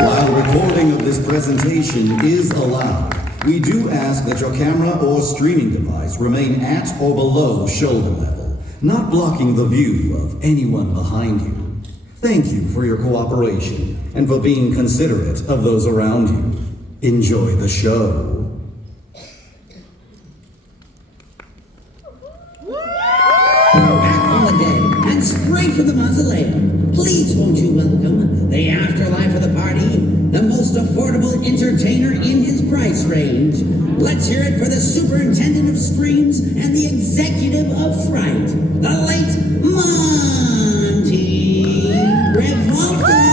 While recording of this presentation is allowed, we do ask that your camera or streaming device remain at or below shoulder level, not blocking the view of anyone behind you. Thank you for your cooperation and for being considerate of those around you. Enjoy the show. Back from the dead and straight from the mausoleum. Please won't you welcome the afterlife of the party, the most affordable entertainer in his price range. Let's hear it for the superintendent of screams and the executive of fright, the late Monty Revolta.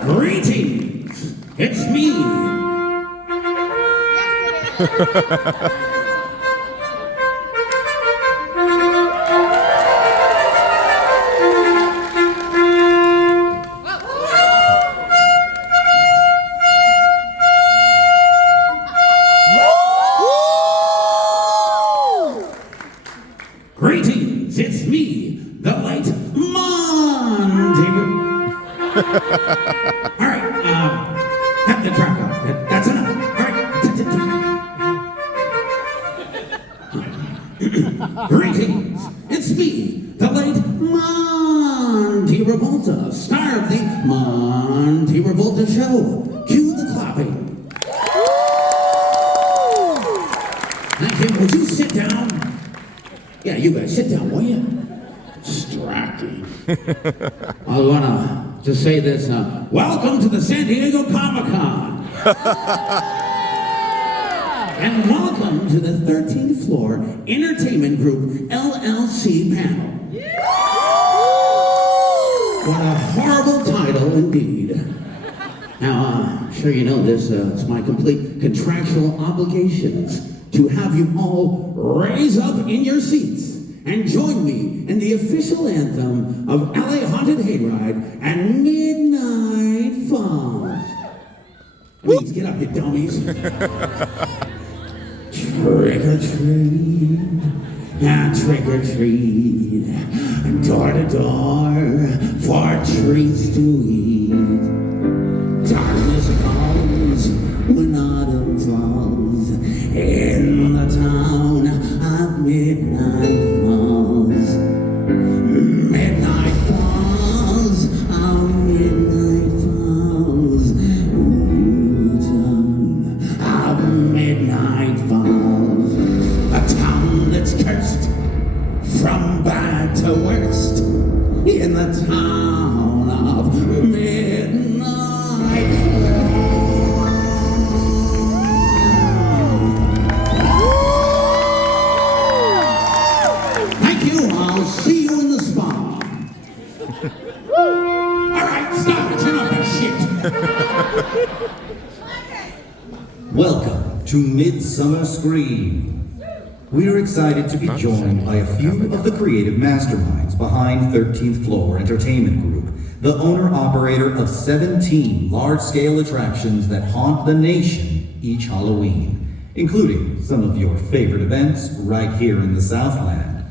Greetings, it's me. Greetings, it's me, the late Monty. All right, cut the track off. That's enough. All right. Greetings, it's me, the late Monty Revolta, star of the Monty Revolta Show. Cue the clapping. Thank you. Would you sit down? Yeah, you guys sit down, will you? Distracting. I want to say this. Welcome to the San Diego Comic-Con. And welcome to the 13th Floor Entertainment Group LLC panel. What a horrible title indeed. Now, I'm sure you know this. It's my complete contractual obligations to have you all raise up in your seats and join me in the official anthem of LA Haunted Hayride and Midnight Falls. Please get up, you dummies. Trick or treat, trick or treat, door to door for treats to eat. Darkness comes when autumn falls in the town of Midnight Falls. Midnight Falls, oh Midnight Falls, ooh, town of Midnight Falls. A town that's cursed from bad to worst in the town of Midnight Falls. Thank you. I'll see you in the spa. All right, stop it. You're not that shit. Welcome to Midsummer Scream. We are excited to be joined by a few of the creative masterminds behind 13th Floor Entertainment Group, the owner-operator of 17 large-scale attractions that haunt the nation each Halloween, including some of your favorite events right here in the Southland.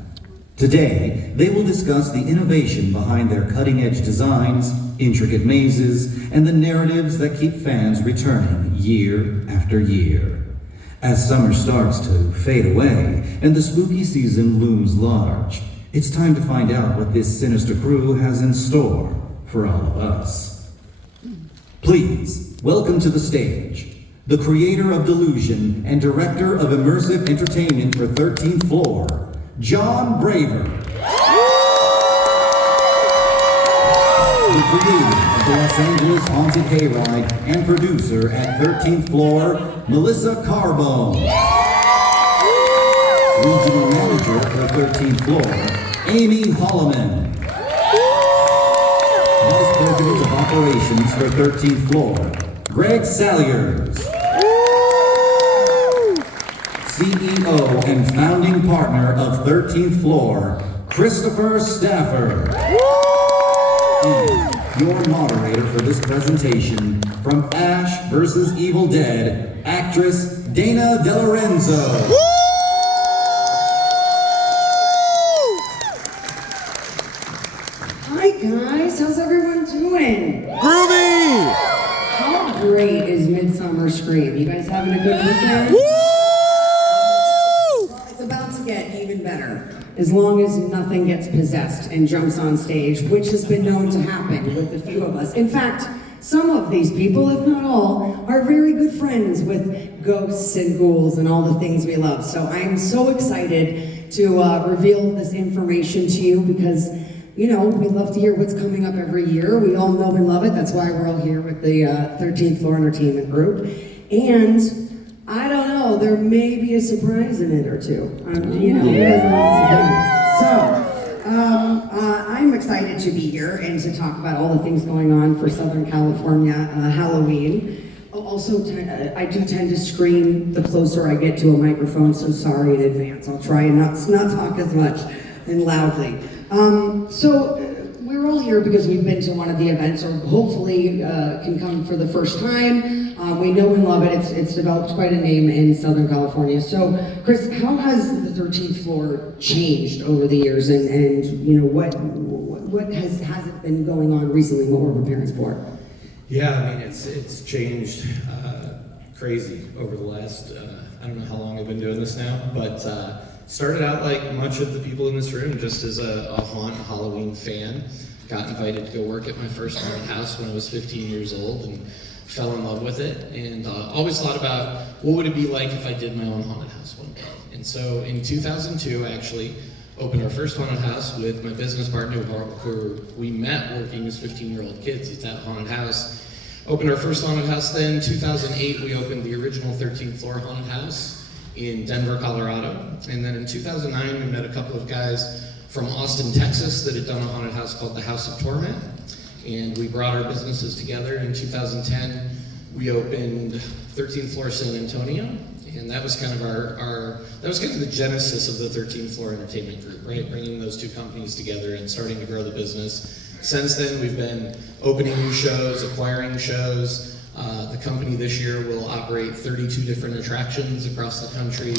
Today, they will discuss the innovation behind their cutting-edge designs, intricate mazes, and the narratives that keep fans returning year after year. As summer starts to fade away and the spooky season looms large, it's time to find out what this sinister crew has in store for all of us. Please, welcome to the stage, the creator of Delusion and director of immersive entertainment for 13th Floor, John Braver. The creator of the Los Angeles Haunted Hayride and producer at 13th Floor, Melissa Carbone. Regional manager for 13th Floor, Amy Holloman. Vice President of operations for 13th floor, Greg Salyers. CEO and founding partner of 13th floor, Christopher Stafford. And your moderator for this presentation, from Ash vs. Evil Dead, actress Dana DeLorenzo. Hi guys, how's everyone doing? Groovy! How great is Midsummer Scream? You guys having a good weekend? Woo! Well, it's about to get even better. As long as nothing gets possessed and jumps on stage, which has been known to happen with a few of us. In fact, some of these people, if not all, are very good friends with ghosts and ghouls and all the things we love. So I'm so excited to reveal this information to you because, you know, we love to hear what's coming up every year. We all know and love it. That's why we're all here with the 13th Floor Entertainment Group. And I don't know, there may be a surprise in it or two. You know, who doesn't want a surprise? So, I'm excited to be here and to talk about all the things going on for Southern California Halloween. Also, I do tend to scream the closer I get to a microphone, so sorry in advance. I'll try and not talk as much and loudly. We're all here because we've been to one of the events, or hopefully can come for the first time. We know and love it. It's developed quite a name in Southern California. So, Chris, how has the 13th floor changed over the years, and you know what has it been going on recently? What we're preparing for? Yeah, I mean it's changed crazy over the last I don't know how long I've been doing this now, but started out like much of the people in this room, just as a haunt Halloween fan. Got invited to go work at my first haunted house when I was 15 years old and fell in love with it, and always thought about what would it be like if I did my own haunted house one day. And so in 2002, I actually opened our first haunted house with my business partner who we met working as 15-year-old kids at that haunted house. Opened our first haunted house then. 2008, we opened the original 13th floor haunted house in Denver, Colorado. And then in 2009, we met a couple of guys from Austin, Texas that had done a haunted house called the House of Torment. And we brought our businesses together. In 2010, we opened 13th floor San Antonio. And that was kind of that was kind of the genesis of the 13th floor entertainment group, right? Bringing those two companies together and starting to grow the business. Since then, we've been opening new shows, acquiring shows. The company this year will operate 32 different attractions across the country.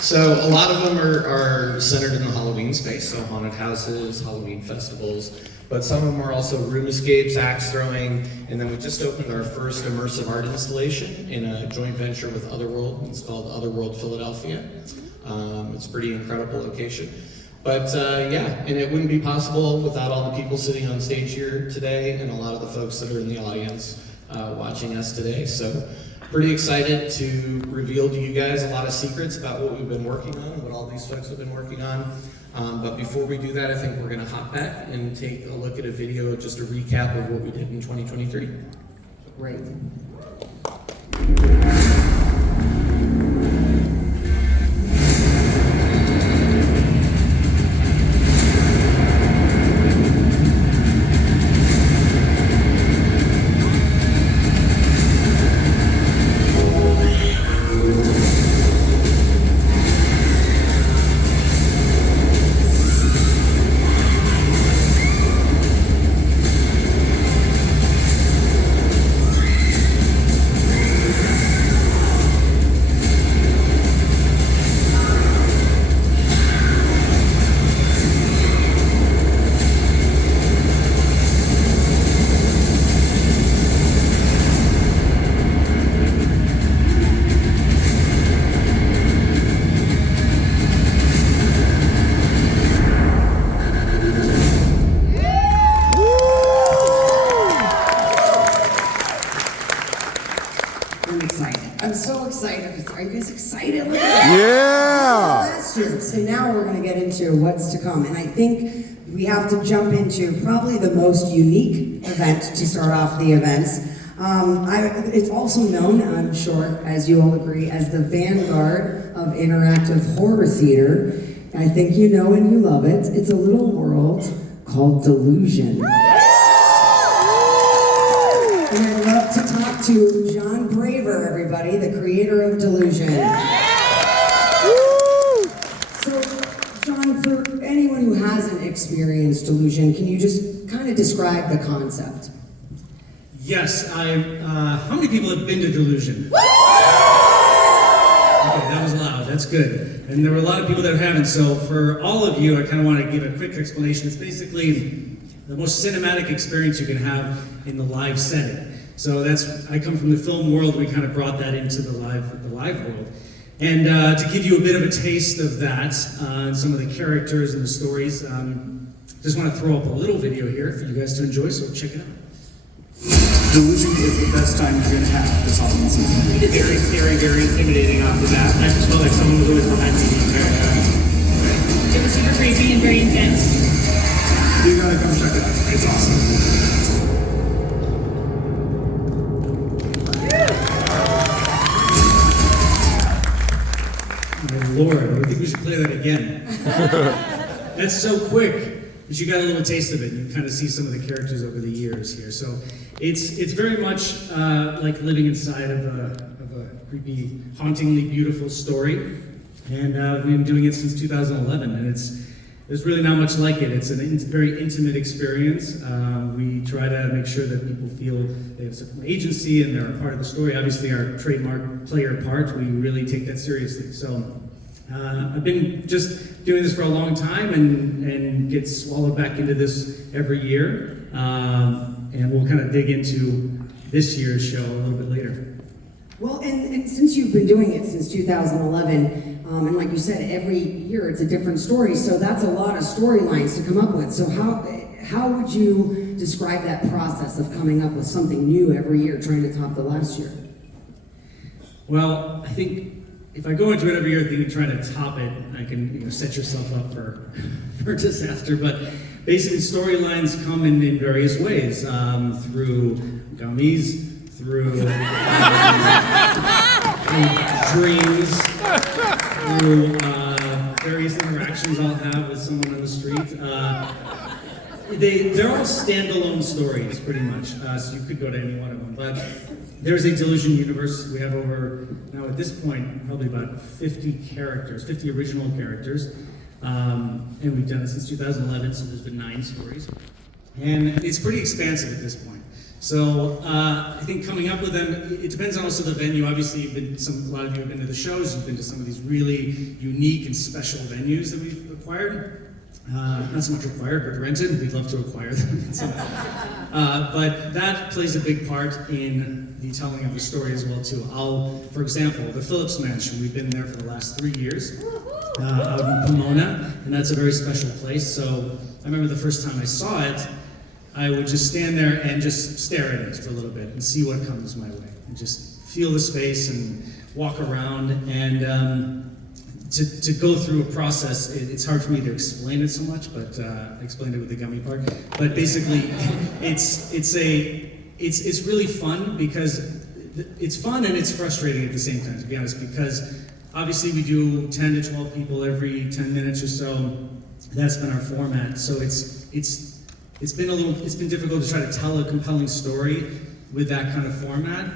So a lot of them are centered in the Halloween space, so haunted houses, Halloween festivals, but some of them are also room escapes, axe throwing, and then we just opened our first immersive art installation in a joint venture with Otherworld. It's called Otherworld Philadelphia. It's a pretty incredible location. But yeah, and it wouldn't be possible without all the people sitting on stage here today and a lot of the folks that are in the audience watching us today. So pretty excited to reveal to you guys a lot of secrets about what we've been working on, what all these folks have been working on. But before we do that, I think we're gonna hop back and take a look at a video, just a recap of what we did in 2023. Great. I'm so excited. Are you guys excited? Look at that. Yeah! Last year. So now we're going to get into what's to come. And I think we have to jump into probably the most unique event to start off the events. It's also known, I'm sure, as you all agree, as the vanguard of interactive horror theater. I think you know and you love it. It's a little world called Delusion. And I'd love to talk to John Braver, everybody, the creator of Delusion. So, John, for anyone who hasn't experienced Delusion, can you just kind of describe the concept? Yes, how many people have been to Delusion? Okay, that was loud, that's good. And there were a lot of people that haven't, so for all of you, I kind of want to give a quick explanation. It's basically the most cinematic experience you can have in the live setting. So I come from the film world, we kind of brought that into the live world. And to give you a bit of a taste of that, some of the characters and the stories, just want to throw up a little video here for you guys to enjoy, so check it out. Delusion is the best time you're going to have this Halloween season. Very scary, very intimidating off the bat. I just felt like someone was always behind me. It was super creepy and very intense. You gotta come check it out. It's awesome. Oh, Lord, I think we should play that again. That's so quick. But you got a little taste of it, and you kind of see some of the characters over the years here. So it's very much like living inside of a creepy, hauntingly beautiful story. And we've been doing it since 2011, and there's really not much like it. It's a very intimate experience. We try to make sure that people feel they have some agency and they're a part of the story. Obviously, our trademark player part, we really take that seriously. So I've been just doing this for a long time and get swallowed back into this every year. And we'll kind of dig into this year's show a little bit later. Well, and since you've been doing it since 2011, and like you said, every year it's a different story, so that's a lot of storylines to come up with. So how would you describe that process of coming up with something new every year, trying to top the last year? Well, I think if I go into it every year thinking trying to top it, I can set yourself up for disaster. But basically, storylines come in various ways, through gummies, through dreams, through various interactions I'll have with someone on the street. They're all standalone stories, pretty much, so you could go to any one of them. But there's a Delusion universe. We have over, now at this point, probably about 50 characters, 50 original characters. And we've done it since 2011, so there's been 9 stories. And it's pretty expansive at this point. So I think coming up with them, it depends on also the venue. Obviously, a lot of you have been to the shows. You've been to some of these really unique and special venues that we've acquired. Not so much acquired, but rented. We'd love to acquire them. But that plays a big part in the telling of the story as well too. For example, the Phillips Mansion. We've been there for the last 3 years out in Pomona, and that's a very special place. So I remember the first time I saw it, I would just stand there and just stare at it for a little bit and see what comes my way, and just feel the space and walk around. And to go through a process, it's hard for me to explain it so much, but I explained it with the gummy part. But basically, it's really fun because it's fun and it's frustrating at the same time, to be honest, because obviously we do 10 to 12 people every 10 minutes or so. That's been our format. So it's been difficult to try to tell a compelling story with that kind of format.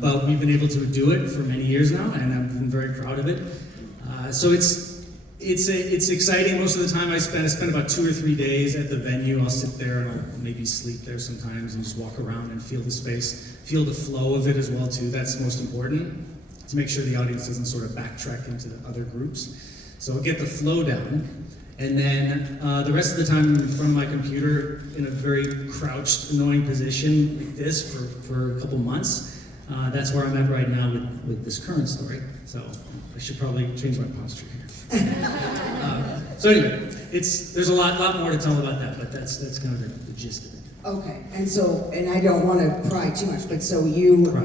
But we've been able to do it for many years now, and I've been very proud of it. So it's exciting. Most of the time I spend about 2 or 3 days at the venue. I'll sit there and I'll maybe sleep there sometimes and just walk around and feel the space, feel the flow of it as well too. That's most important, to make sure the audience doesn't sort of backtrack into the other groups. So I'll get the flow down. And then the rest of the time in front of my computer in a very crouched, annoying position like this for a couple months. That's where I'm at right now with this current story. So I should probably change my posture here. So anyway, there's a lot more to tell about that, but that's kind of the gist of it. Okay, and I don't want to pry too much, but so you Pry.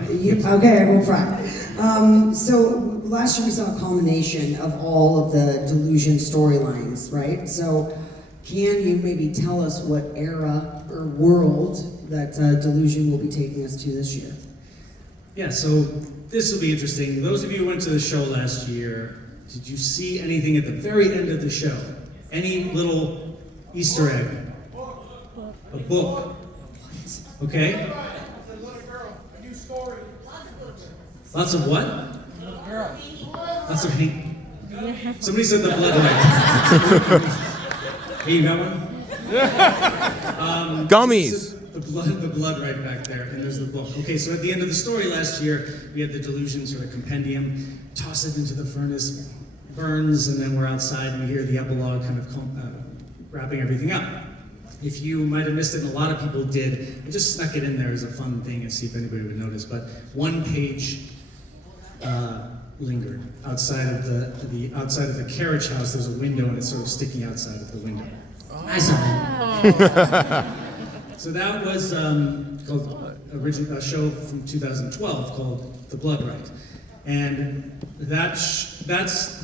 Okay, I will pry. So last year we saw a culmination of all of the Delusion storylines, right? So can you maybe tell us what era or world that Delusion will be taking us to this year? Yeah, so this will be interesting. Those of you who went to the show last year, Did you see anything at the very end of the show? Any little Easter egg? A book. Okay? Lots of what? Lots of hate. Somebody said the blood light. Hey, you got one? Gummies. The blood right back there, and there's the book. Okay, so at the end of the story last year, we had the delusion sort of compendium, toss it into the furnace, burns, and then we're outside and we hear the epilogue kind of wrapping everything up. If you might have missed it, and a lot of people did, I just snuck it in there as a fun thing and see if anybody would notice, but one page lingered outside of the carriage house. There's a window and it's sort of sticking outside of the window. I saw it. So that was called a show from 2012 called The Blood Right, and that's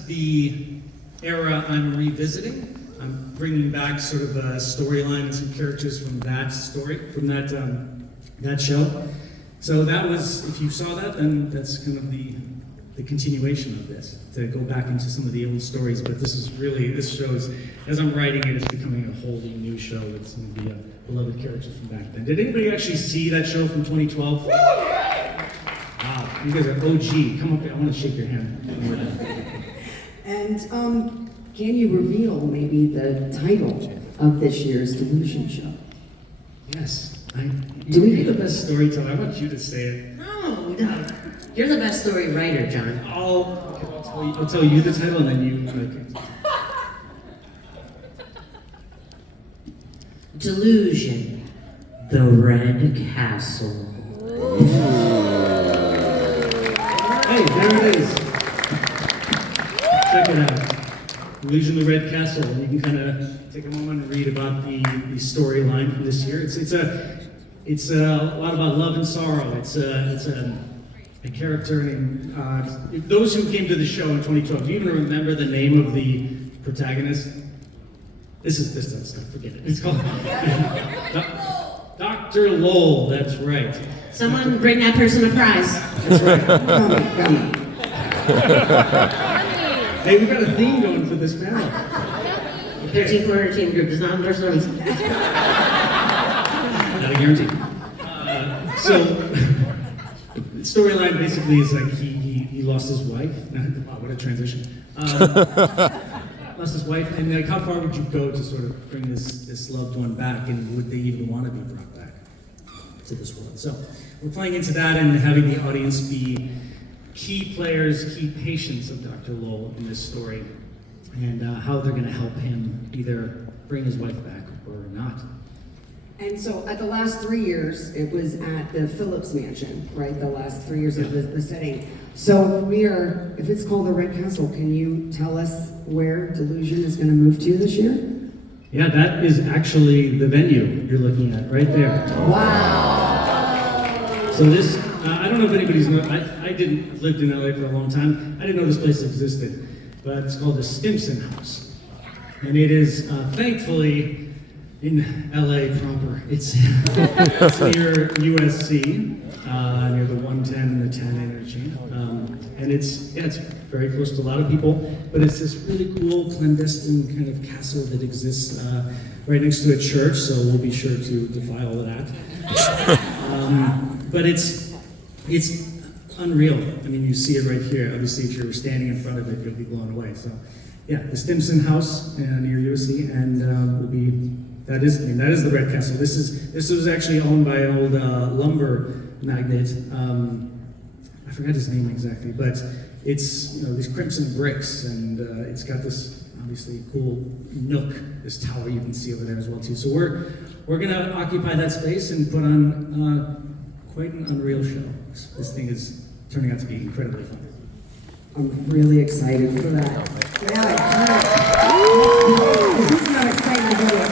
the era I'm revisiting. I'm bringing back sort of a storyline and some characters from that show. So that was, if you saw that, then that's kind of the continuation of this, to go back into some of the old stories. But this shows, as I'm writing it, it's becoming a wholly new show with some of the beloved characters from back then. Did anybody actually see that show from 2012? Wow, you guys are OG. Come up here, I want to shake your hand. And can you reveal maybe the title of this year's Delusion show? Yes. You're the best storyteller. I want you to say it. No. You're the best story writer, John. I'll tell you the title and then you. Delusion. The Red Castle. Hey, there it is. Check it out. Delusion, the Red Castle. You can kind of take a moment and read about the storyline from this year. It's a lot about love and sorrow. It's a character named, those who came to the show in 2012, do you even remember the name of the protagonist? This doesn't stuff, forget it. It's called Dr. Lowell, that's right. Someone bring that person a prize. That's right. Gummy. Hey, we've got a theme going for this panel. 13-quarter team group does not endorse Normies. Not a guarantee. So, the storyline basically is like he lost his wife. Wow, what a transition. Lost his wife, and like, how far would you go to sort of bring this loved one back, and would they even want to be brought back to this world? So, we're playing into that and having the audience be key players, key patients of Dr. Lowell in this story, and how they're going to help him either bring his wife back or not. And so at the last 3 years, it was at the Phillips Mansion, right? The last 3 years of the setting. So if it's called the Red Castle, can you tell us where Delusion is going to move to this year? Yeah, that is actually the venue you're looking at right there. Wow. So this, I don't know if anybody's know, I lived in LA for a long time. I didn't know this place existed, but it's called the Stimson House. And it is, thankfully, in LA proper. It's near USC, near the 110 and the 10 interchange. And it's very close to a lot of people, but it's this really cool clandestine kind of castle that exists right next to a church, so we'll be sure to defy all of that. But it's unreal. I mean, you see it right here. Obviously, if you're standing in front of it, you'll be blown away. So, yeah, the Stimson House near USC, and that is the Red Castle. This was actually owned by an old lumber magnate. I forgot his name exactly, but it's these crimson bricks, and it's got this obviously cool nook, this tower you can see over there as well too. So we're gonna occupy that space and put on quite an unreal show. This thing is turning out to be incredibly fun. I'm really excited for that. Yeah, who's not excited to go to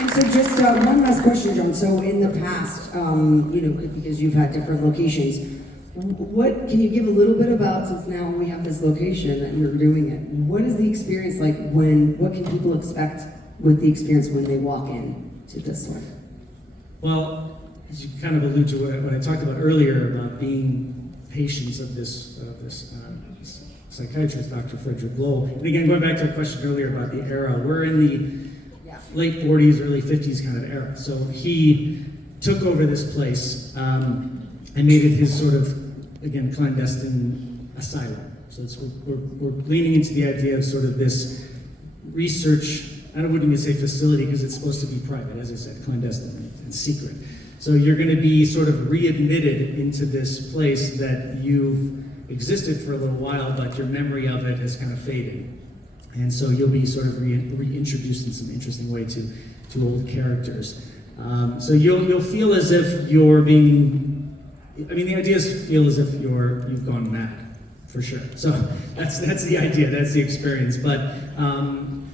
and so just one last question, John. So in the past, because you've had different locations, what can you give a little bit about, since now we have this location that you're doing it, what is the experience like what can people expect with the experience when they walk in to this one? Well, as you kind of allude to what I talked about earlier about being patients of this psychiatrist, Dr. Frederick Lowell. And again, going back to the question earlier about the era, we're in the late 40s, early 50s kind of era. So he took over this place and made it his sort of, again, clandestine asylum. So we're leaning into the idea of sort of this research, I wouldn't even say facility because it's supposed to be private, as I said, clandestine and secret. So you're going to be sort of readmitted into this place that you've existed for a little while, but your memory of it has kind of faded. And so you'll be sort of reintroduced in some interesting way to old characters. So you'll feel as if you're being, I mean, the idea is to feel as if you've gone mad, for sure. So that's the idea, that's the experience. But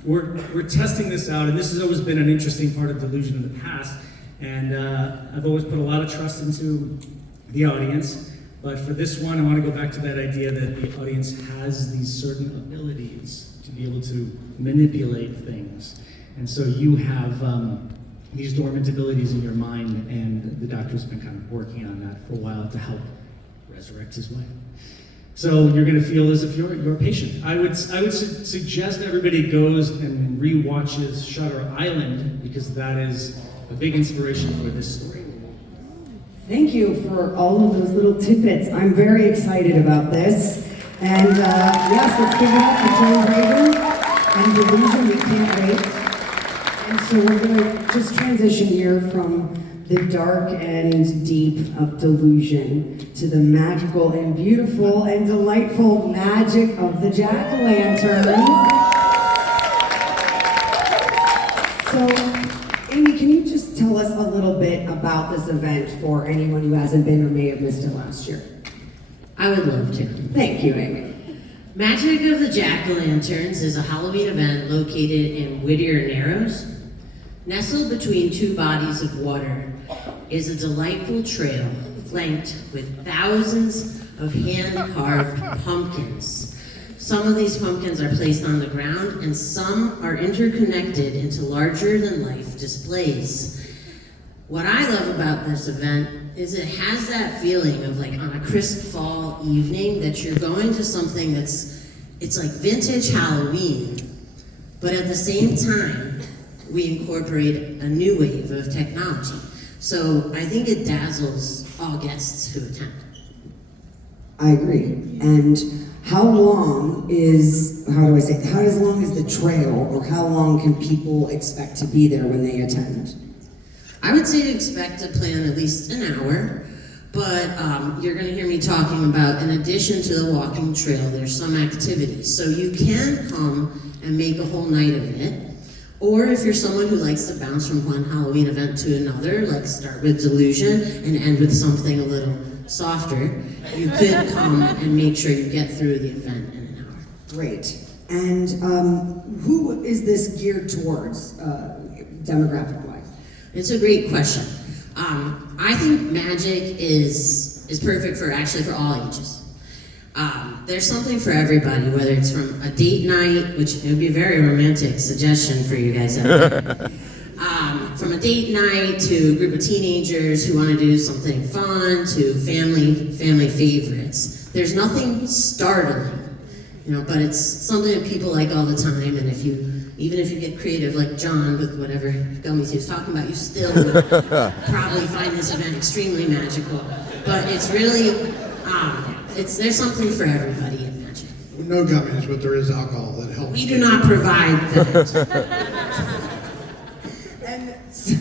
we're testing this out, and this has always been an interesting part of Delusion in the past. And I've always put a lot of trust into the audience. But for this one, I want to go back to that idea that the audience has these certain abilities to be able to manipulate things. And so you have these dormant abilities in your mind, and the doctor's been kind of working on that for a while to help resurrect his wife. So you're going to feel as if you're a patient. I would suggest everybody goes and rewatches Shutter Island, because that is a big inspiration for this story. Thank you for all of those little tidbits. I'm very excited about this. And yes, let's give it up for John Raver and Delusion. We can't wait. And so we're going to just transition here from the dark and deep of Delusion to the magical and beautiful and delightful magic of the jack-o'-lanterns. So, Amy, can you just tell us a little bit about this event for anyone who hasn't been or may have missed it last year? I would love to. Thank you, Amy. Magic of the Jack-O'-Lanterns is a Halloween event located in Whittier Narrows. Nestled between two bodies of water is a delightful trail flanked with thousands of hand-carved pumpkins. Some of these pumpkins are placed on the ground, and some are interconnected into larger-than-life displays. What I love about this event is it has that feeling of, like, on a crisp fall evening that you're going to something it's like vintage Halloween, but at the same time, we incorporate a new wave of technology. So I think it dazzles all guests who attend. I agree. And how long is the trail, or how long can people expect to be there when they attend? I would say to expect to plan at least an hour, but you're going to hear me talking about, in addition to the walking trail, there's some activities. So you can come and make a whole night of it, or if you're someone who likes to bounce from one Halloween event to another, like start with Delusion and end with something a little softer, you could come and make sure you get through the event in an hour. Great. And who is this geared towards, demographic-wise? It's a great question. I think magic is perfect for all ages. There's something for everybody, whether it's from a date night, which it would be a very romantic suggestion for you guys out there. From a date night to a group of teenagers who want to do something fun, to family favorites. There's nothing startling, but it's something that people like all the time, and even if you get creative like John with whatever gummies he was talking about, you still would probably find this event extremely magical. But it's really, there's something for everybody in magic. No gummies, but there is alcohol that helps. We do not provide that. And so,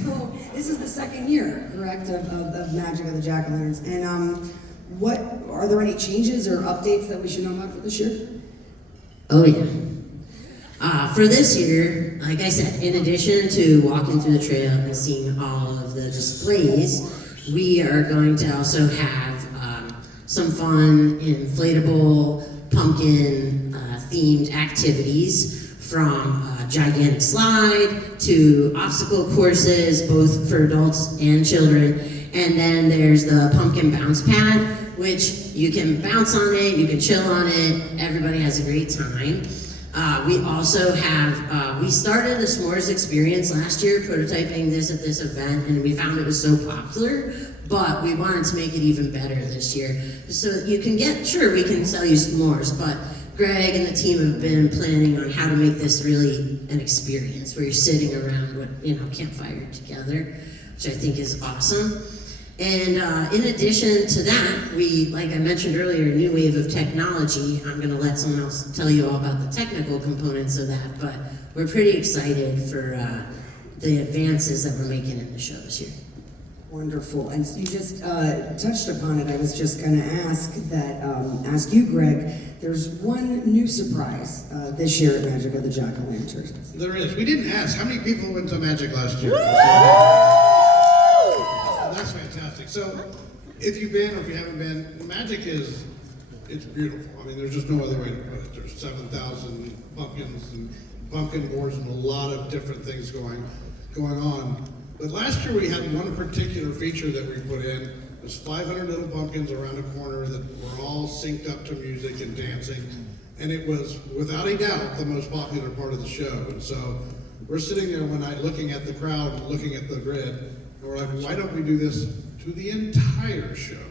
this is the second year, correct, of Magic of the Jack-O'-Lanterns. And what are there any changes or updates that we should know about for this year? Oh yeah. For this year, like I said, in addition to walking through the trail and seeing all of the displays, we are going to also have some fun inflatable pumpkin themed activities, from gigantic slide to obstacle courses, both for adults and children. And then there's the pumpkin bounce pad, which you can bounce on it, you can chill on it, everybody has a great time. We also have, we started the s'mores experience last year, prototyping this at this event, and we found it was so popular, but we wanted to make it even better this year. So you can we can sell you s'mores, but Greg and the team have been planning on how to make this really an experience where you're sitting around with, campfire together, which I think is awesome. And in addition to that, we, like I mentioned earlier, a new wave of technology. I'm going to let someone else tell you all about the technical components of that, but we're pretty excited for the advances that we're making in the show this year. Wonderful. And you just touched upon it. I was just going to ask you, Greg, there's one new surprise this year at Magic of the Jack-O-Lantern. There is. We didn't ask. How many people went to Magic last year? That's fantastic. So, if you've been or if you haven't been, Magic it's beautiful. I mean, there's just no other way to put it. There's 7,000 pumpkins and pumpkin boards and a lot of different things going on. But last year we had one particular feature that we put in. There's 500 little pumpkins around a corner that were all synced up to music and dancing. And it was, without a doubt, the most popular part of the show. And so we're sitting there one night looking at the crowd, looking at the grid, and we're like, why don't we do this to the entire show?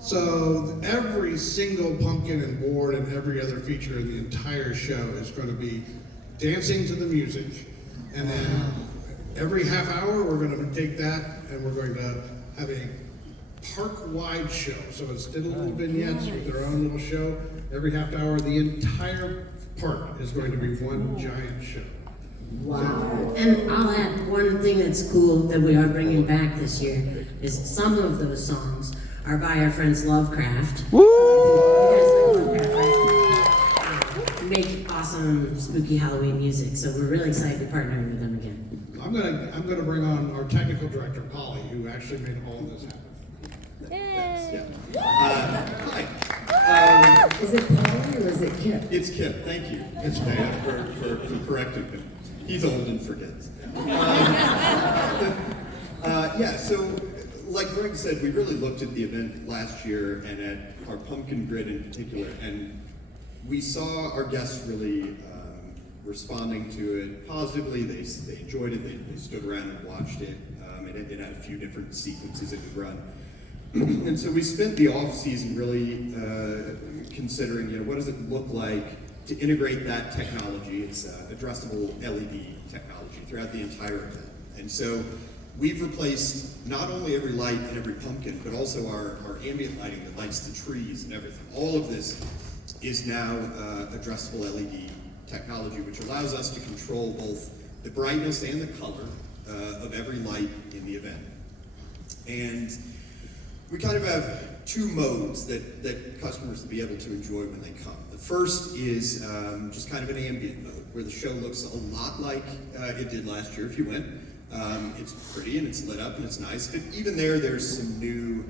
So every single pumpkin and board and every other feature in the entire show is going to be dancing to the music. And then every half hour, we're going to take that and we're going to have a park-wide show. So instead of little vignettes with their own little show, every half hour, the entire park is going to be one giant show. Wow. And I'll add one thing that's cool that we are bringing back this year is some of those songs are by our friends Lovecraft. Woo! You guys like Lovecraft, right? Make awesome spooky Halloween music, so we're really excited to partner with them again. I'm gonna bring on our technical director, Polly, who actually made all of this happen. Hi. Is it Polly or is it Kip? It's Kip, thank you. It's bad for correcting him. He's old and forgets. So like Greg said, we really looked at the event last year and at our pumpkin grid in particular, and we saw our guests really responding to it positively. They enjoyed it. They stood around and watched it. It had a few different sequences it could run. And so we spent the off season really considering, what does it look like to integrate that technology? It's addressable LED technology throughout the entire event. And so we've replaced not only every light and every pumpkin, but also our ambient lighting that lights the trees and everything. All of this is now addressable LED technology, which allows us to control both the brightness and the color of every light in the event. And we kind of have two modes that customers will be able to enjoy when they come. The first is just kind of an ambient mode, where the show looks a lot like it did last year if you went. It's pretty and it's lit up and it's nice, but even there's some new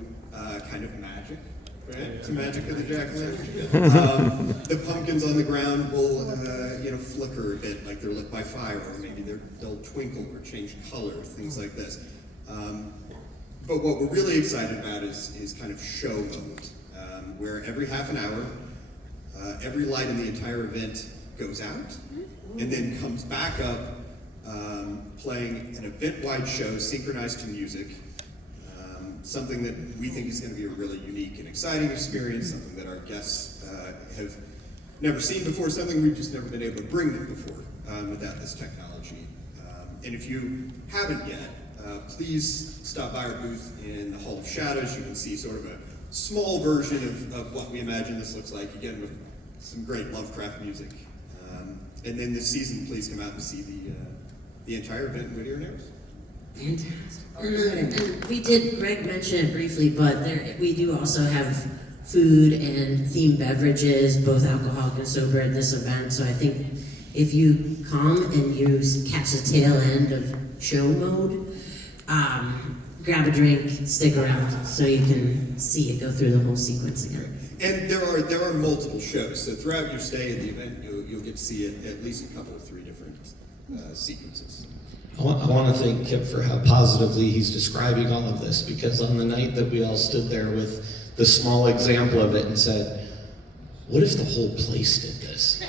kind of magic, right? Some magic of the jack-o'-lantern. The pumpkins on the ground will, flicker a bit, like they're lit by fire, or maybe they'll twinkle or change color, things like this. But what we're really excited about is kind of show mode, where every half an hour, every light in the entire event goes out, and then comes back up, playing an event-wide show synchronized to music. Something that we think is going to be a really unique and exciting experience, something that our guests have never seen before, something we've just never been able to bring them before without this technology. And if you haven't yet, please stop by our booth in the Hall of Shadows. You can see sort of a small version of what we imagine this looks like, again with some great Lovecraft music. And then this season, please come out and see the entire event in Whittier Narrows. Fantastic. And Greg mentioned it briefly, but we do also have food and themed beverages, both alcoholic and sober, at this event. So I think if you come and you catch the tail end of show mode, grab a drink, stick around so you can see it go through the whole sequence again. And there are multiple shows, so throughout your stay at the event, you'll get to see it at least a couple of 3 different sequences. I want to thank Kip for how positively he's describing all of this, because on the night that we all stood there with the small example of it and said, what if the whole place did this?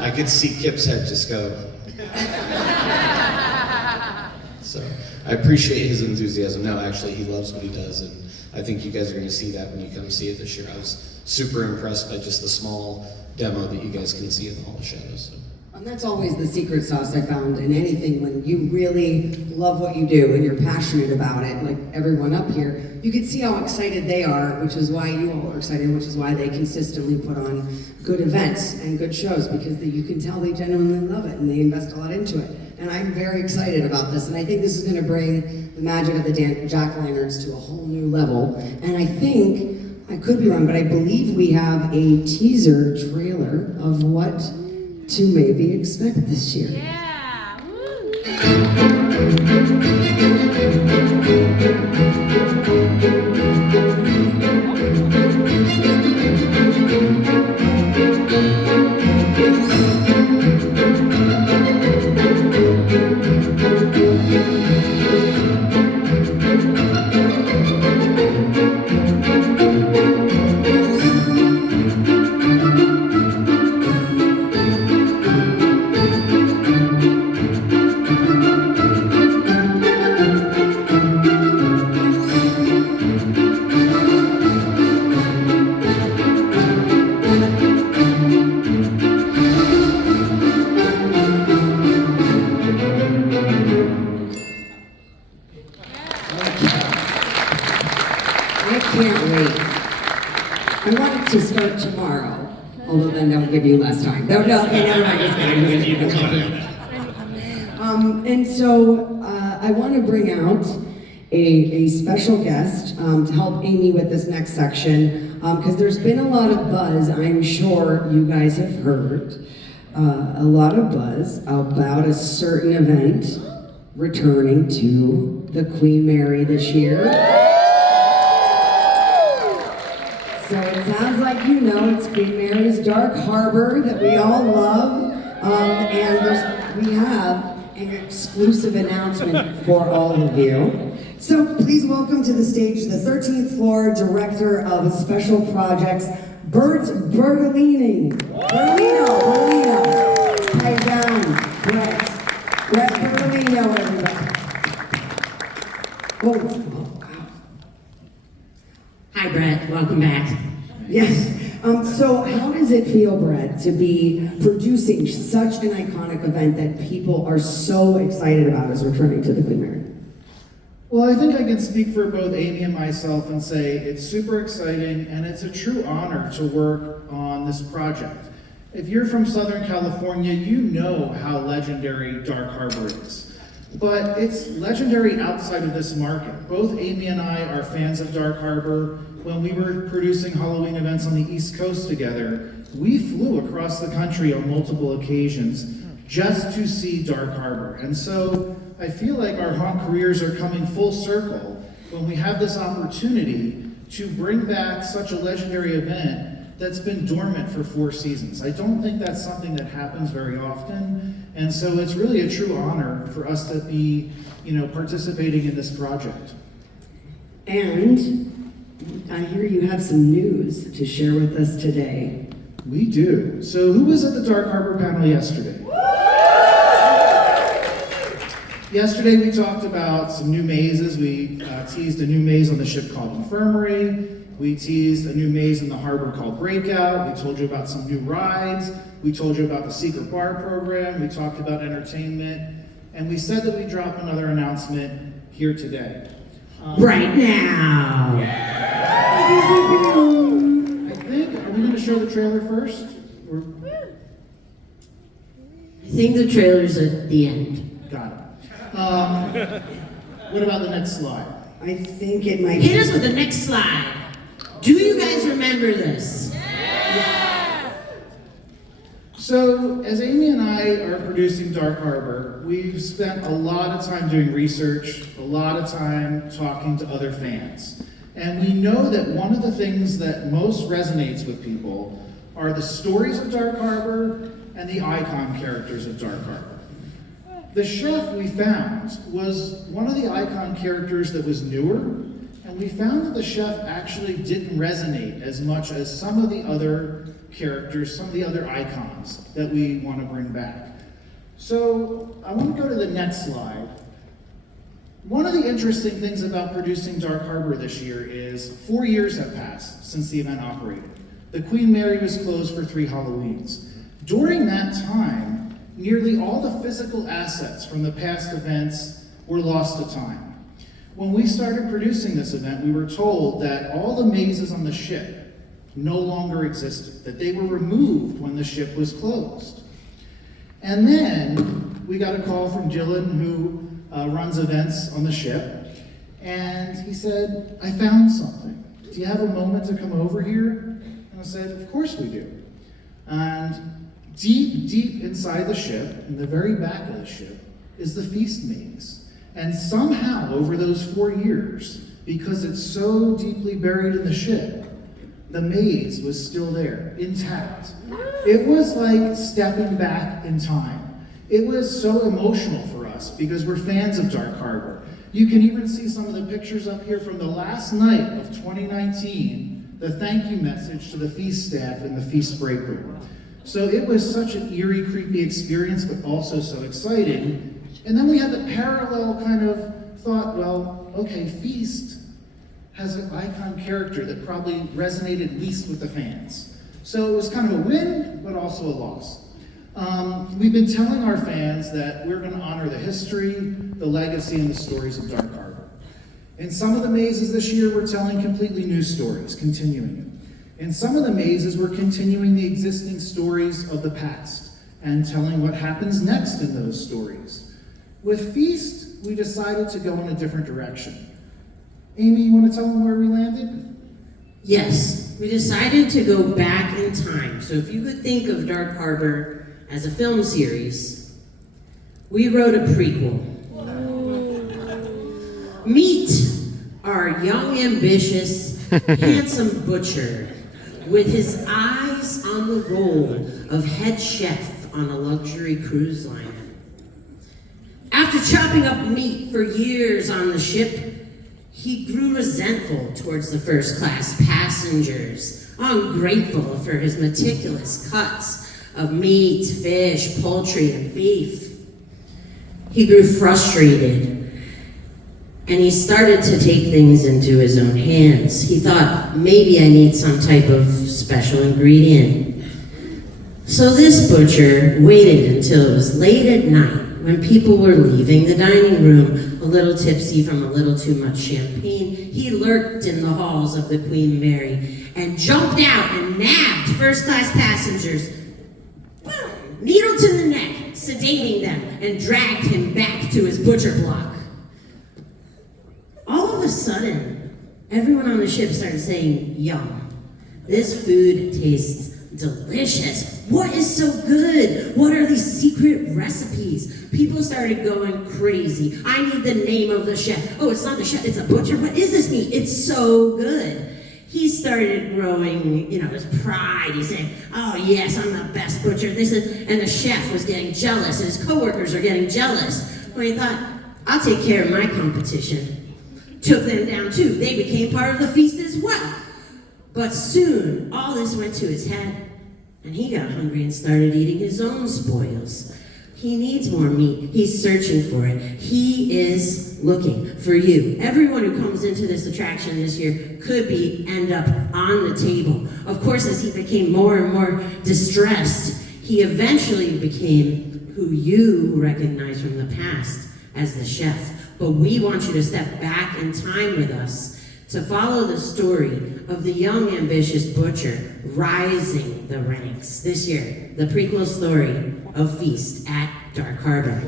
I could see Kip's head just go. So I appreciate his enthusiasm. No, actually, he loves what he does, and I think you guys are going to see that when you come see it this year. I was super impressed by just the small demo that you guys can see in all the shows. So. And that's always the secret sauce I found in anything. When you really love what you do and you're passionate about it, like everyone up here, you can see how excited they are, which is why you all are excited, which is why they consistently put on good events and good shows, because you can tell they genuinely love it and they invest a lot into it. And I'm very excited about this, and I think this is going to bring the magic of the jack-o'-lanterns to a whole new level. And I think, I could be wrong, but I believe we have a teaser trailer of what to maybe expect this year. Yeah. I can't wait. I want it to start tomorrow, although then they'll give you less time. No, okay, never mind. Just kidding. And so I want to bring out a special guest to help Amy with this next section, because there's been a lot of buzz, I'm sure you guys have heard, a lot of buzz about a certain event returning to the Queen Mary this year. So it sounds like you know it's Queen Mary's Dark Harbor that we all love, and we have an exclusive announcement for all of you. So please welcome to the stage the 13th floor director of special projects, Bert Bertolini. Bertolino. Hi, John. Brett Bertolino, everybody. Oh, wow. Hi, Brett. Welcome back. Yes. So how does it feel, Brett, to be producing such an iconic event that people are so excited about as returning to the Queen Mary? Well, I think I can speak for both Amy and myself and say it's super exciting and it's a true honor to work on this project. If you're from Southern California, you know how legendary Dark Harbor is. But it's legendary outside of this market. Both Amy and I are fans of Dark Harbor. When we were producing Halloween events on the East Coast together, we flew across the country on multiple occasions just to see Dark Harbor. And so I feel like our haunt careers are coming full circle when we have this opportunity to bring back such a legendary event that's been dormant for 4 seasons. I don't think that's something that happens very often, and so it's really a true honor for us to be, participating in this project. And I hear you have some news to share with us today. We do. So who was at the Dark Harbor panel yesterday? Yesterday we talked about some new mazes. We teased a new maze on the ship called Infirmary. We teased a new maze in the harbor called Breakout. We told you about some new rides. We told you about the secret bar program. We talked about entertainment. And we said that we'd drop another announcement here today. Right now. I think, are we going to show the trailer first? I think the trailer's at the end. Got it. What about the next slide? I think it might Hit us with the next slide. Do you guys remember this? So, as Amy and I are producing Dark Harbor, we've spent a lot of time doing research, a lot of time talking to other fans. And we know that one of the things that most resonates with people are the stories of Dark Harbor and the icon characters of Dark Harbor. The chef we found was one of the icon characters that was newer, and we found that the chef actually didn't resonate as much as some of the other characters, some of the other icons that we want to bring back. So I want to go to the next slide. One of the interesting things about producing Dark Harbor this year is 4 years have passed since the event operated. The Queen Mary was closed for 3 Halloweens. During that time, nearly all the physical assets from the past events were lost to time. When we started producing this event, we were told that all the mazes on the ship no longer existed, that they were removed when the ship was closed. And then we got a call from Dylan, who runs events on the ship, and he said, I found something. Do you have a moment to come over here? And I said, of course we do. And deep, deep inside the ship, in the very back of the ship, is the feast maze. And somehow, over those 4 years, because it's so deeply buried in the ship, the maze was still there, intact. It was like stepping back in time. It was so emotional for us because we're fans of Dark Harbor. You can even see some of the pictures up here from the last night of 2019, the thank you message to the feast staff in the feast break room. So it was such an eerie, creepy experience, but also so exciting. And then we had the parallel kind of thought, well, okay, Feast has an icon character that probably resonated least with the fans. So it was kind of a win, but also a loss. We've been telling our fans that we're going to honor the history, the legacy, and the stories of Dark Harbor. In some of the mazes this year, we're telling completely new stories, continuing it. In some of the mazes, we're continuing the existing stories of the past and telling what happens next in those stories. With Feast, we decided to go in a different direction. Amy, you want to tell them where we landed? Yes, we decided to go back in time. So if you could think of Dark Harbor as a film series, we wrote a prequel. Meet our young, ambitious, handsome butcher with his eyes on the role of head chef on a luxury cruise liner. After chopping up meat for years on the ship, he grew resentful towards the first-class passengers, ungrateful for his meticulous cuts of meat, fish, poultry, and beef. He grew frustrated, and he started to take things into his own hands. He thought, maybe I need some type of special ingredient. So this butcher waited until it was late at night, when people were leaving the dining room, a little tipsy from a little too much champagne. He lurked in the halls of the Queen Mary and jumped out and nabbed first-class passengers, boom, needle to the neck, sedating them, and dragged him back to his butcher block. All of a sudden, everyone on the ship started saying, yum, this food tastes delicious. What is so good? What are these secret recipes? People started going crazy. I need the name of the chef. Oh, it's not the chef, it's a butcher. What is this meat? It's so good. He started growing, his pride. He said, oh yes, I'm the best butcher. And the chef was getting jealous, and his coworkers are getting jealous. Well, he thought, I'll take care of my competition. Took them down too. They became part of the feast as well. But soon, all this went to his head, and he got hungry and started eating his own spoils. He needs more meat. He's searching for it. He is looking for you. Everyone who comes into this attraction this year could end up on the table. Of course, as he became more and more distressed, he eventually became who you recognize from the past as the chef. But we want you to step back in time with us to follow the story of the young, ambitious butcher rising the ranks. This year, the prequel story of Feast at Dark Harbor.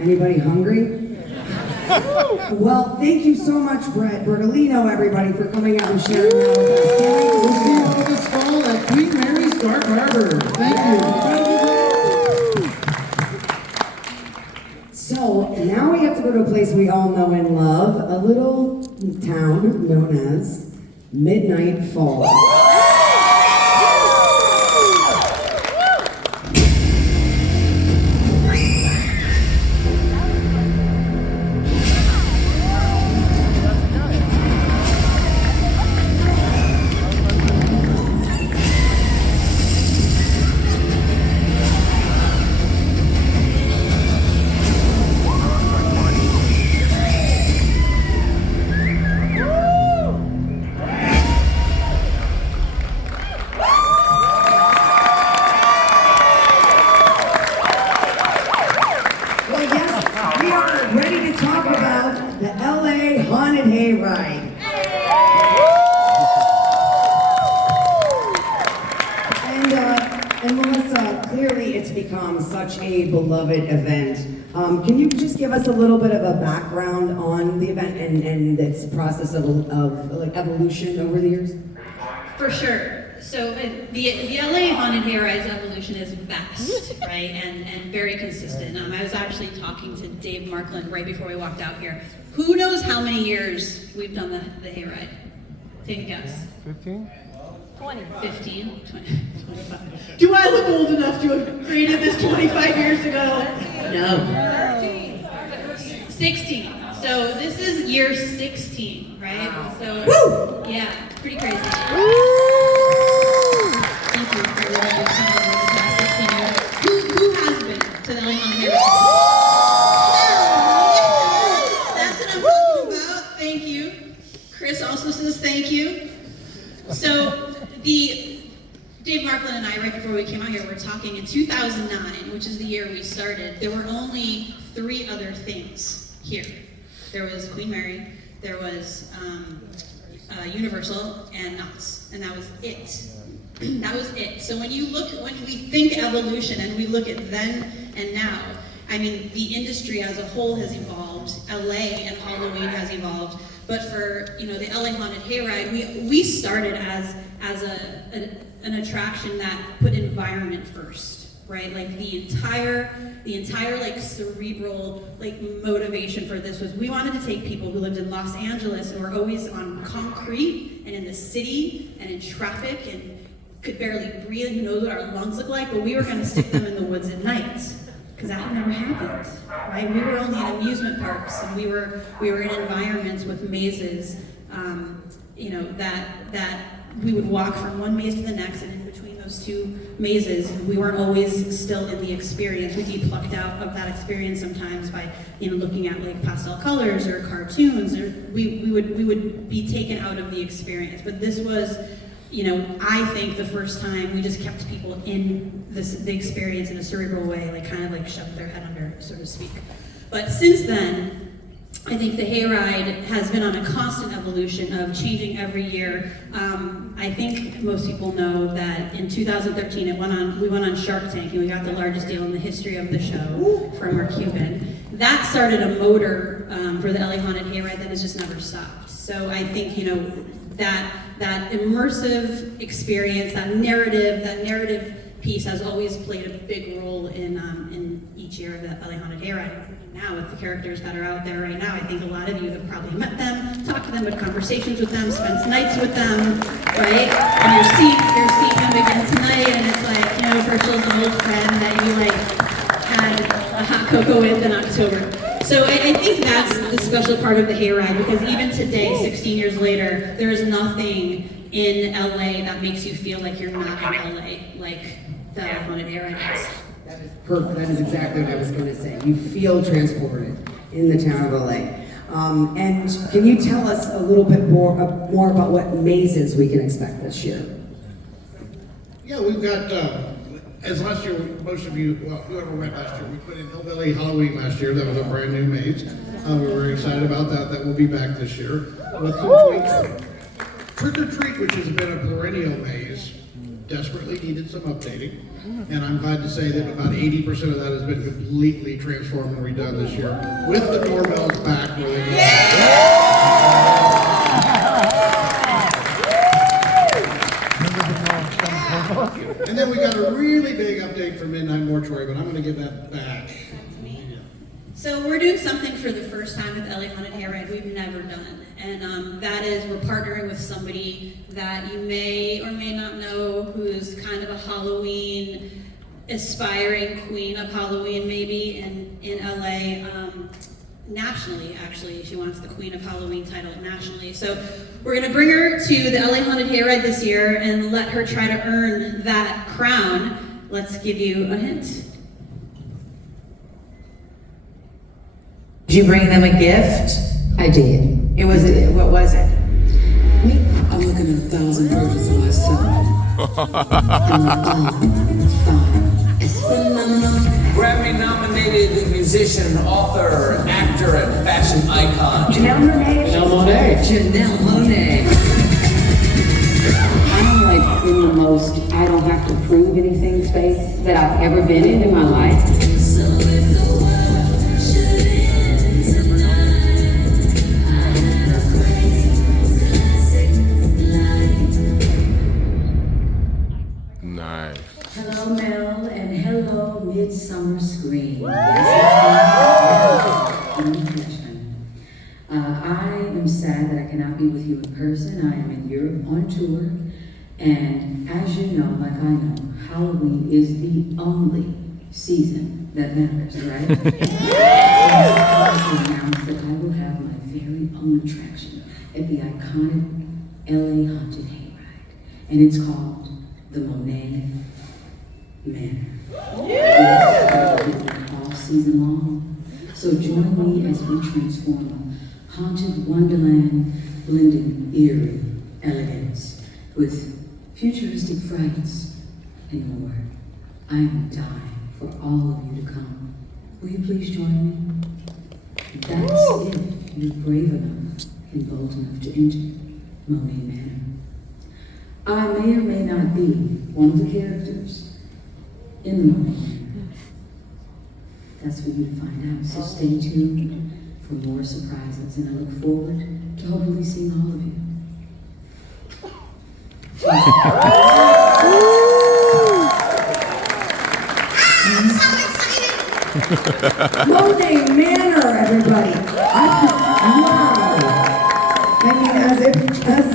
Anybody hungry? Well, thank you so much, Brett Bertolino, everybody, for coming out and sharing that with us. We'll see you all this fall at Queen Mary's Dark Harbor. Thank you. So now we have to go to a place place we all know and love, a little town known as Midnight Falls. Beloved event. Can you just give us a little bit of a background on the event and its process of like evolution over the years? For sure. So the LA Haunted Hayride's evolution is vast, right, and very consistent. I was actually talking to Dave Markland right before we walked out here. Who knows how many years we've done the hayride? Take a guess. 15? 20. 15? 20, 25. Do I look old enough to have created this 25 years ago? No. 16. So this is year 16, right? Wow. So, woo! Yeah, it's pretty crazy. Woo! Thank you for your past 16 years. Who has been to the LA Haunted Hayride? That's what I'm talking about. Thank you. Chris also says thank you. So, Dave Markland and I, right before we came out here, were talking in 2009, which is the year we started, there were only 3 other things here. There was Queen Mary, there was Universal, and Knott's, and that was it. That was it. So when we think evolution and we look at then and now, I mean, the industry as a whole has evolved, LA and Halloween has evolved, but for, the LA Haunted Hayride, we started as an attraction that put environment first, right? Like the entire like cerebral like motivation for this was we wanted to take people who lived in Los Angeles and were always on concrete and in the city and in traffic and could barely breathe and who knows what our lungs look like, but we were going to stick them in the woods at night. Because that had never happened, right? We were only in amusement parks, and we were in environments with mazes, that we would walk from one maze to the next, and in between those 2 mazes, we weren't always still in the experience. We'd be plucked out of that experience sometimes by, looking at like pastel colors or cartoons, or we would be taken out of the experience. But this was, I think the first time we just kept people in the experience in a cerebral way, like kind of like shoved their head under, so to speak. But since then, I think the hayride has been on a constant evolution of changing every year. I think most people know that in 2013 we went on Shark Tank and we got the largest deal in the history of the show from Mark Cuban. That started a motor for the LA Haunted Hayride that has just never stopped. So I think that immersive experience, that narrative piece has always played a big role in each year of the LA Haunted Hayride. Now with the characters that are out there right now, I think a lot of you have probably met them, talked to them, had conversations with them, spent nights with them, right? And you're seeing them again tonight, and it's like, Herschel's an old friend that you had a hot cocoa with in October. So I think that's the special part of the hayride, because even today, 16 years later, there is nothing in LA that makes you feel like you're not in LA, like the Haunted Hayride is. That is perfect. That is exactly what I was going to say. You feel transported in the town of LA. And can you tell us a little bit more about what mazes we can expect this year? Yeah, we've got, as last year, most of you, well, whoever went last year, we put in Hillbilly Halloween last year. That was a brand new maze. We were excited about that. That will be back this year with some tweaks. Trick or Treat, which has been a perennial maze, desperately needed some updating. And I'm glad to say that about 80% of that has been completely transformed and redone this year, with the doorbells back where they were. And then we got a really big update for Midnight Mortuary, but I'm going to give that back. So we're doing something for the first time with LA Haunted Hayride we've never done. And that is we're partnering with somebody that you may or may not know who's kind of a Halloween aspiring queen of Halloween maybe in LA. Nationally, actually, she wants the Queen of Halloween title nationally. So we're gonna bring her to the LA Haunted Hayride this year and let her try to earn that crown. Let's give you a hint. Did you bring them a gift? I did. What was it? I'm looking at 1,000 versions of myself. I'm fine. It's phenomenal. Grammy-nominated musician, author, actor, and fashion icon. Janelle Monáe. Janelle Monáe. I'm like in the most I don't have to prove anything space that I've ever been in my life. Nice. Hello, Mel, and hello, Midsummer Screen. I am sad that I cannot be with you in person. I am in Europe on tour, and as you know, like I know, Halloween is the only season that matters, right? So I'm proud to announce that I will have my very own attraction at the iconic LA Haunted Hayride, and it's called the Monet Manor. Yes, all season long. So join me as we transform a haunted wonderland blending eerie elegance with futuristic frights and more. I am dying for all of you to come. Will you please join me? That's if you're brave enough and bold enough to enter Monet Manor. I may or may not be one of the characters in the movie. That's for you to find out. So stay tuned for more surprises, and I look forward to hopefully seeing all of you. Monet Manor, everybody. Wow. I mean, as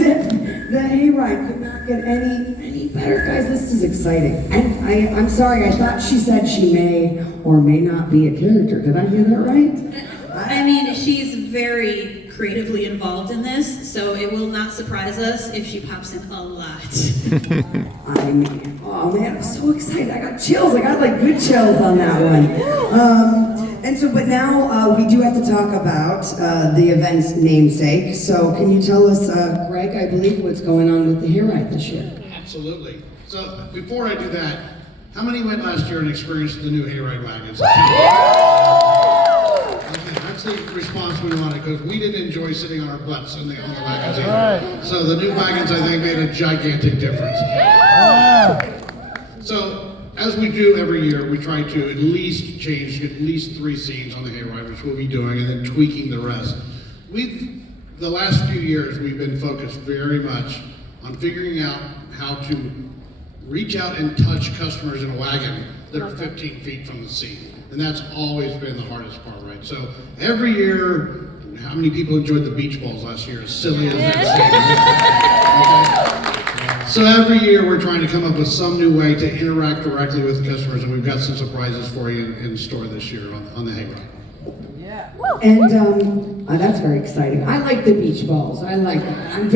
if the hayride could not get any better. Guys, this is exciting. I'm sorry, I thought she said she may or may not be a character. Did I hear that right? I mean, she's very creatively involved in this, so it will not surprise us if she pops in a lot. I mean, oh man, I'm so excited. I got chills. I got like good chills on that one. But now we do have to talk about the event's namesake. So can you tell us, Greg, I believe, what's going on with the hayride this year? Absolutely. So before I do that, how many went last year and experienced the new hayride wagons? Okay, that's the response we wanted, because we didn't enjoy sitting on our butts on the wagons either. So the new wagons, I think, made a gigantic difference. So, as we do every year, we try to at least change at least 3 scenes on the hayride, which we'll be doing, and then tweaking the rest. The last few years, we've been focused very much on figuring out how to reach out and touch customers in a wagon that are 15 feet from the scene. And that's always been the hardest part, right? So every year, how many people enjoyed the beach balls last year, as silly as that seems? Okay. So every year we're trying to come up with some new way to interact directly with customers, and we've got some surprises for you in store this year on the hayride. And that's very exciting. I like the beach balls. I like that. I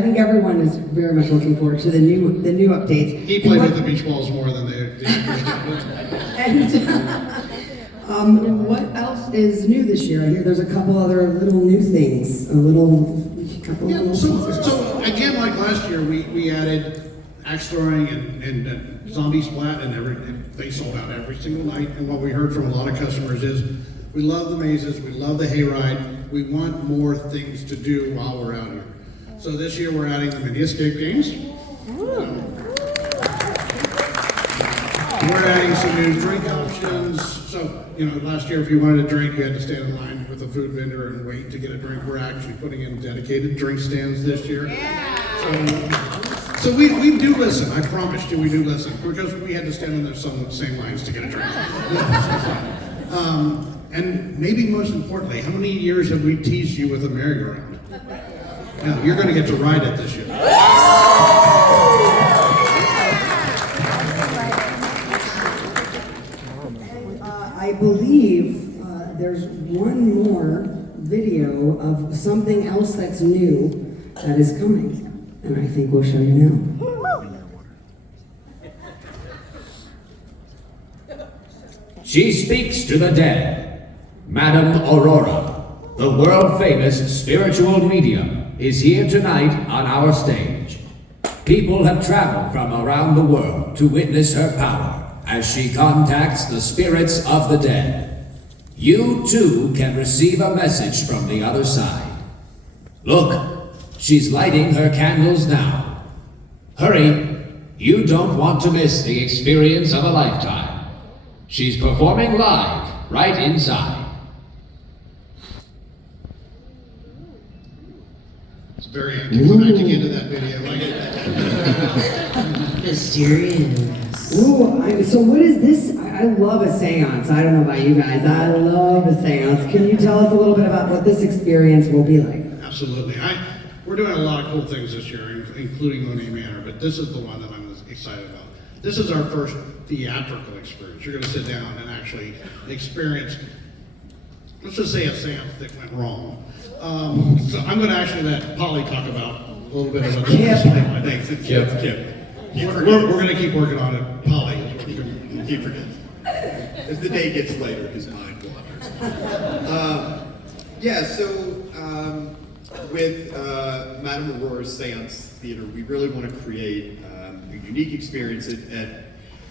think everyone is very much looking forward to the new updates. He played with the beach balls more than they did. And what else is new this year? I hear there's a couple other little new things. So again, like last year, we added axe throwing and zombie splat, and they sold out every single night. And what we heard from a lot of customers is, we love the mazes, we love the hayride, we want more things to do while we're out here. So this year we're adding the mini escape games. We're adding some new drink options. So, last year if you wanted a drink, you had to stand in line with a food vendor and wait to get a drink. We're actually putting in dedicated drink stands this year. So we do listen. I promise you we do listen, because we had to stand in some same lines to get a drink. And maybe most importantly, how many years have we teased you with a merry-go-round? Yeah, you're going to get to ride it this year. I believe there's one more video of something else that's new that is coming. And I think we'll show you now. She speaks to the dead. Madame Aurora, the world-famous spiritual medium, is here tonight on our stage. People have traveled from around the world to witness her power as she contacts the spirits of the dead. You too can receive a message from the other side. Look, she's lighting her candles now. Hurry, you don't want to miss the experience of a lifetime. She's performing live, right inside. It's very anticlimactic into that video. Mysterious. Ooh, so what is this? I love a seance. I don't know about you guys. I love a seance. Can you tell us a little bit about what this experience will be like? Absolutely. We're doing a lot of cool things this year, including Monet Manor, but this is the one that I'm excited about. This is our first theatrical experience. You're going to sit down and actually experience, let's just say, a seance that went wrong. So I'm going to actually let Polly talk about a little bit about this. I think. Kip. We're going to keep working on it. Polly is what we're He forgets. As the day gets later, his mind wanders. With Madame Aurora's Seance Theater, we really want to create a unique experience at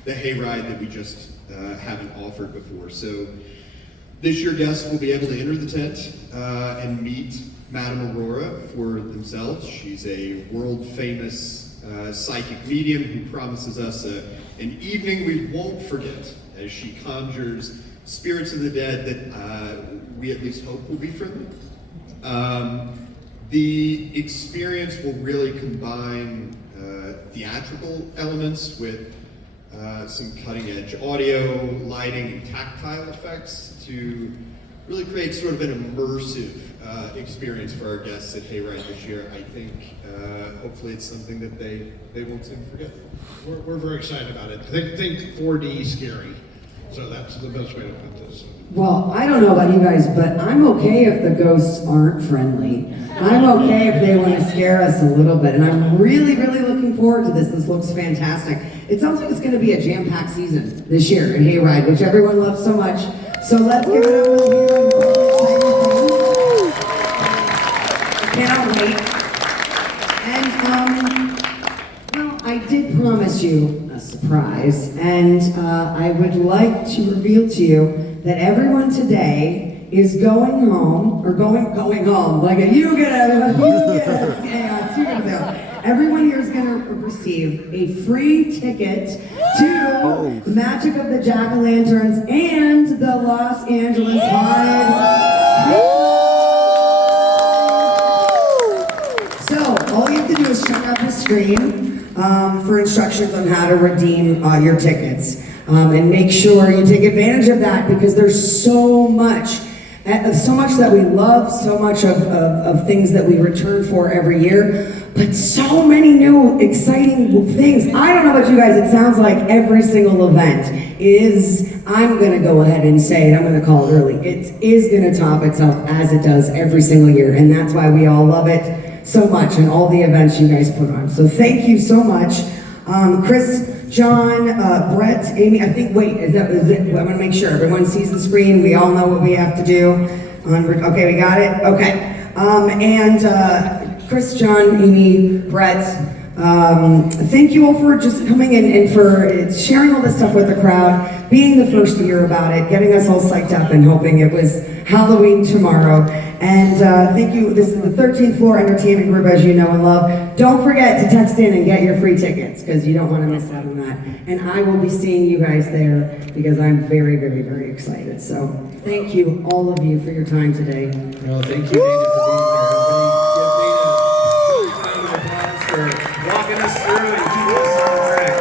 the Hayride that we just haven't offered before. So this year, guests will be able to enter the tent and meet Madame Aurora for themselves. She's a world-famous psychic medium who promises us an evening we won't forget as she conjures spirits of the dead that we at least hope will be friendly. The experience will really combine theatrical elements with some cutting-edge audio, lighting, and tactile effects to really create sort of an immersive experience for our guests at Hayride this year. I think hopefully it's something that they won't soon forget. We're very excited about it. Think 4D scary. So that's the best way to put this. Well, I don't know about you guys, but I'm okay if the ghosts aren't friendly. I'm okay if they want to scare us a little bit. And I'm really, really looking forward to this. This looks fantastic. It sounds like it's going to be a jam-packed season this year at Hayride, which everyone loves so much. So let's give it up for Hayride. Cannot wait. And, well, I did promise you a surprise. And I would like to reveal to you that everyone today is going home, or going home, like you get a seance. Everyone here is going to receive a free ticket to Magic of the Jack-O-Lanterns and the Los Angeles Haunted. So all you have to do is check out the screen for instructions on how to redeem your tickets. And make sure you take advantage of that because there's so much that we love, so much of things that we return for every year, but so many new exciting things. I don't know about you guys, it sounds like every single event is, I'm gonna go ahead and say it, I'm gonna call it early, it is gonna top itself as it does every single year, and that's why we all love it so much and all the events you guys put on. So thank you so much. Chris, John, Brett, Amy, I think, wait, is it? I want to make sure everyone sees the screen. We all know what we have to do. Okay, we got it? Okay. And Chris, John, Amy, Brett, thank you all for just coming in and for sharing all this stuff with the crowd, being the first to hear about it, getting us all psyched up and hoping it was Halloween tomorrow. And thank you. This is the 13th Floor Entertainment Group, as you know and love. Don't forget to text in and get your free tickets because you don't want to miss out on that. And I will be seeing you guys there because I'm very, very, very excited. So thank you, all of you, for your time today. Well, thank you, Dana, for being here. Give Dana a round of applause for walking us through and keeping us on track.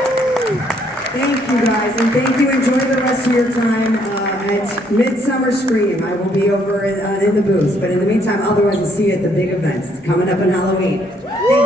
Thank you, guys, and thank you. Enjoy the rest of your time at Midsummer Scream. I will be over in the booth. But in the meantime, otherwise, I'll see you at the big events coming up on Halloween. Thank